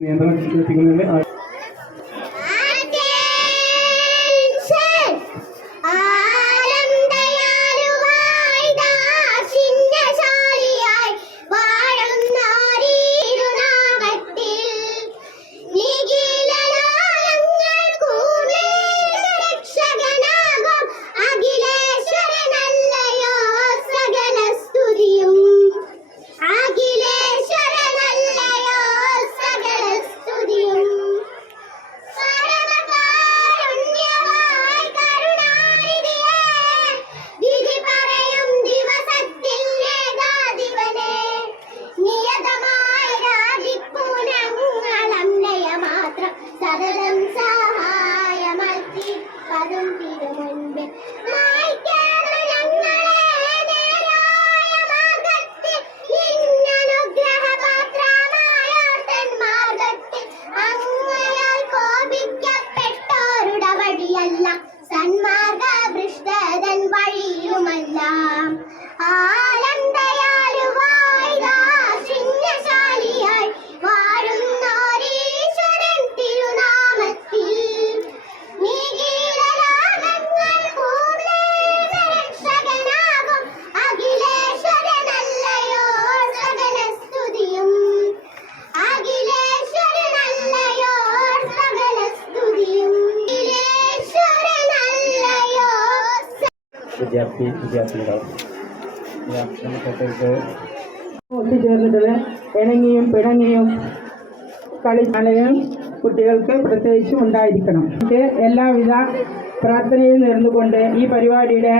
Miren, te metes en el típico número. വിദ്യാർത്ഥി വിദ്യാർത്ഥികളാണ് പ്രത്യേകിച്ച് ഇണങ്ങിയും പിണങ്ങിയും കളിക്കാനും കുട്ടികൾക്ക് പ്രത്യേകിച്ചും ഉണ്ടായിരിക്കണം. എല്ലാവിധ പ്രാർത്ഥനയിൽ നിന്നുകൊണ്ട് ഈ പരിപാടിയുടെ